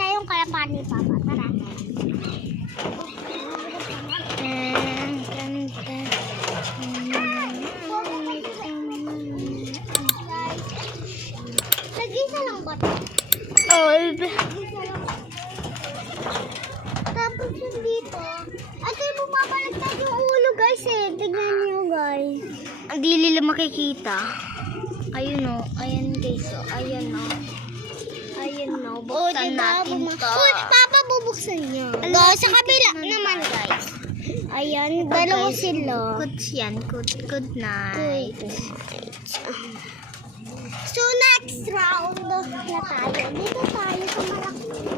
Siya yung kalapati ni Papa. Tara. Nag-isa lang ba? Oh, Tapos yung dito. Ate, bumabaligtad yung ulo guys eh. Tignan niyo guys. hindi nila makikita. Ayun o. Ayan guys o. Ayan o. Ayan o. Buksan natin to. Uy, Papa, bubuksan niya. Guys, sa kabila naman guys. Ayan, dalawa sila. Good yan. Good night. So, next round na tayo. Dito tayo sa malaki na.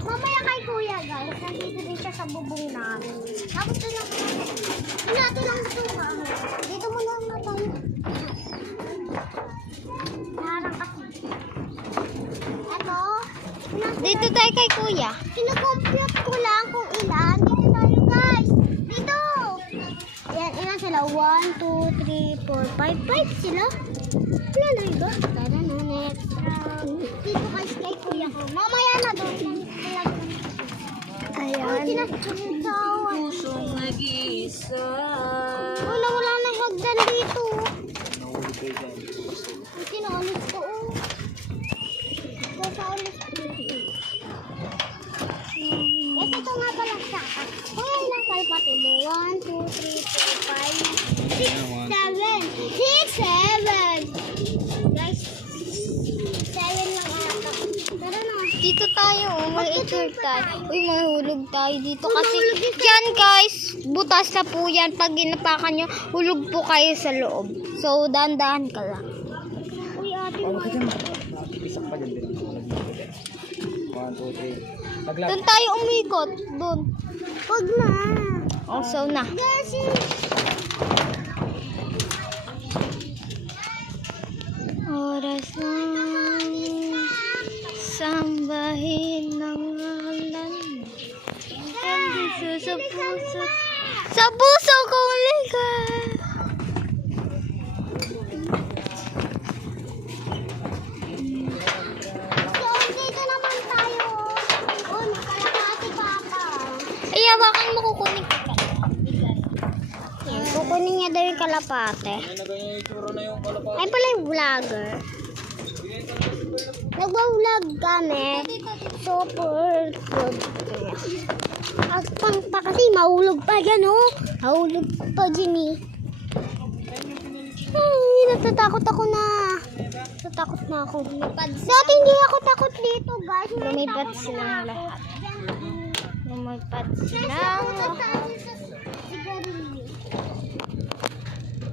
Mamaya kay Kuya, guys. Nandito din siya sa bubong namin. Tapos ito lang. Natin lang ito. Dito muna na tayo. Harang kasi. Ito. Dito tayo kay Kuya. Kinakompute ko lang kung ilan. Dito tayo, guys. Dito. Yan, ilan sila? 1, 2, 3, 4, 5. 5 sila. Wala na iba. Tara na, next round. Dito guys kay Kuya ko. Mamaya na doon. Ayan. Pusong nag-iisa. Wala na hagdan dito. Kinaalis ko. Kasaalis ko. Ito nga pala siya. Kuya, ilang kalpati mo? 1, 2, 3, 4, 5, 6, 7. 6, 7. Guys, 7 lang ata. Tara na. Dito tayo. Mag-enjoy tayo. Uy, mahulog tayo dito. Uy, Kasi mahulog dito. dyan guys, butas na po yan. Pag ginapakan nyo, hulog po kayo sa loob. So, dahan-dahan ka lang. Uy, ate, Isak pa dyan din. 1, 2, 3. Naglag. Doon tayo umikot. Doon. Huwag na. So na. Guys, Oras na sambahin ng ngalan mo. Ang sa puso. Sa puso kong ligal. so dito naman tayo. Oh, nakalakati Papa. Ay, hawakan mo, kukunin ko. Yan, kukunin niya daw yung kalapate. Ay pala yung vlogger. Nagwa-vlog kami. Super good. At pang pa kasi mahulog pa dyan oh. Mahulog pa dyan eh. Ay, natatakot ako na. Natatakot na ako. Dati hindi ako takot dito guys. Lumipad silang lahat. Lumipad silang lahat.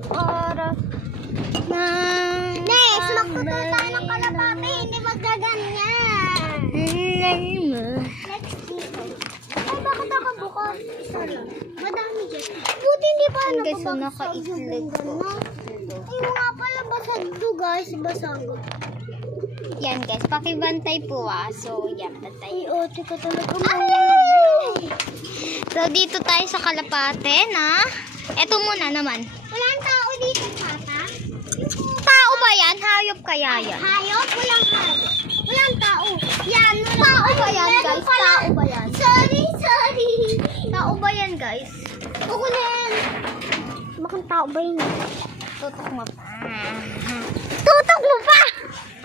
Oras na Next, magtuturo tayo ng kalapate. Hindi magaganyan. Next dito. Ay, bakit ako bukas? Isa lang. Madami dyan. Buti hindi pa Guys, so nakabagsak naka-itlog yung po. gano'n. Ay, nga pala basag to guys. Basag. Yan guys, pakibantay po ah. So, yan, bantay. Ay, ote ka talaga. Ay! So, dito tayo sa kalapate na. Eto muna naman. Walang tao dito, Papa. Tao ba yan? Hayop kaya yan? Hayop? Walang hayop. Walang tao. Yan, walang Tao ba yan Meron guys? pala. Tao ba yan? Sorry, sorry. Tao ba yan guys? Kukunin. Bakit tao ba yun? Tutok mo pa. Tutok mo pa!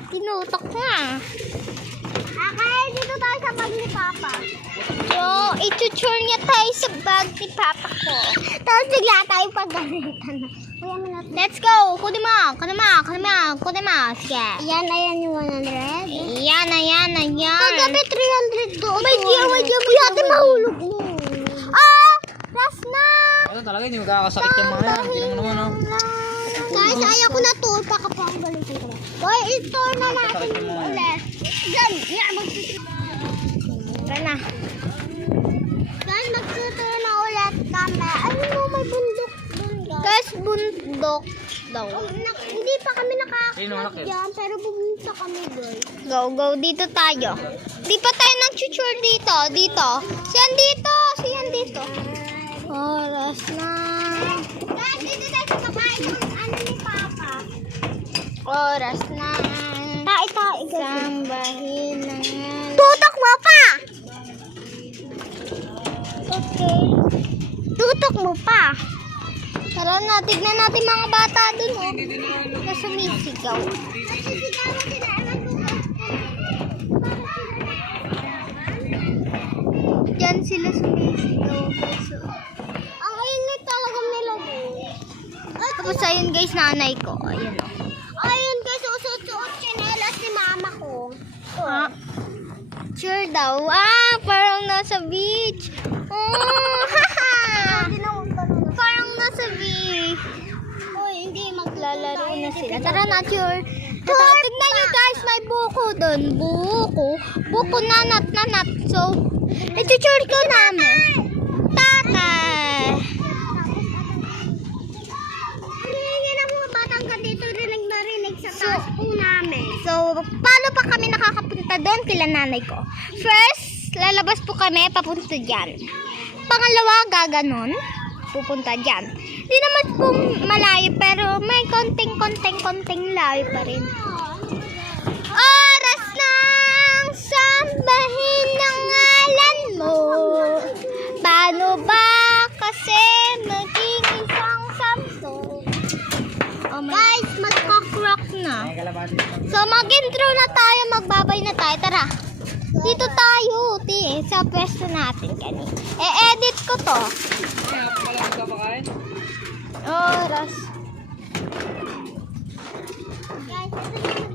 Tinutok nga. Okay, dito tayo sa bag ni Papa. So, ituture niya tayo sa bag ni Papa ko. Tapos bigla tayo pagalitan na. Kuya mo natin. Let's go! Kunin mo! Kunin mo! Kunin mo! Kunin mo! Sige. Ayan yung 100. Ayan, ayan, ayan. Kagabi 300 doon. May dear, may dear, Kuya, ate mahulog mo. Ah! Last na! Ano talaga, hindi magkakasakit yung mga yan. Hindi naman naman, no? Guys, ayaw ko na to. Pakapangalitan ko na. Hoy, i-store na natin Sakit yung mga yan. ulit. Yan, yan. Tara na. Guys, mag-store na ulit kami. Ayun mo, may bundok dun, guys. Guys, bundok daw. Hindi pa kami Ayun, nakakakit malaki. dyan, pero pumunta kami, guys. Go, go. Dito tayo. Di pa tayo nag-tuture dito. Dito. Siyan dito. Siyan dito. Oras na. Guys, dito tayo sa babae ng ano ni Papa. Oras na. Tae, guys. Sambahin ng Tutok Tara na, tignan natin mga bata dun, oh. Na sumisigaw. Sisigawan sila. Ewan ko Diyan sila sumisigaw, guys. Oh. ang init talaga nila. Tapos ayun guys, nanay ko. Ayun, oh. Ayun guys, usot-suot chinelas ni mama ko. Ah, sure daw. Ah, parang nasa beach. Oh, haha. Parang nasa beach. Uy, hindi Lalaro na sila. Tara na, sure. Tignan nyo guys, may buko doon. Buko nanat. So, iti-sure ko namin. Tatay. Hindi na mga batang ka dito rinig sa taas po namin. So, paano pa kami nakakapunta doon kila nanay ko? First, lalabas po kami papunta dyan. Pangalawa, gaganon. Pupunta dyan. Di naman po malayo, pero may konting layo pa rin. Oras ng sambahin ng ngalan mo. Paano ba kasi maging isang Samson? Oh my guys, magka-crack na. Ay, kalabati. So, mag-intro na tayo, magbabay na tayo. Tara. Dito tayo, sa pwesto natin kanina. E-edit ko to. Ay, ako pala magkapakain. Oras. Guys, ito yung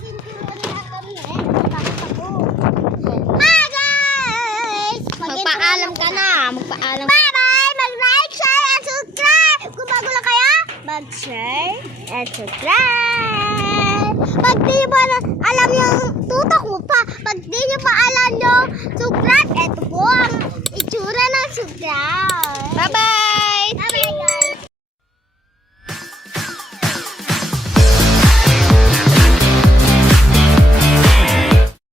Hi guys! Magpaalam ka na. Magpaalam. Bye-bye! Mag-like, share, and subscribe! Kung bago lang kaya, mag-share and subscribe! Pag di nyo pa alam yung tutok mo pa, pag di nyo pa alam yung subscribe, ito po ang itsura ng subscribe! Bye-bye.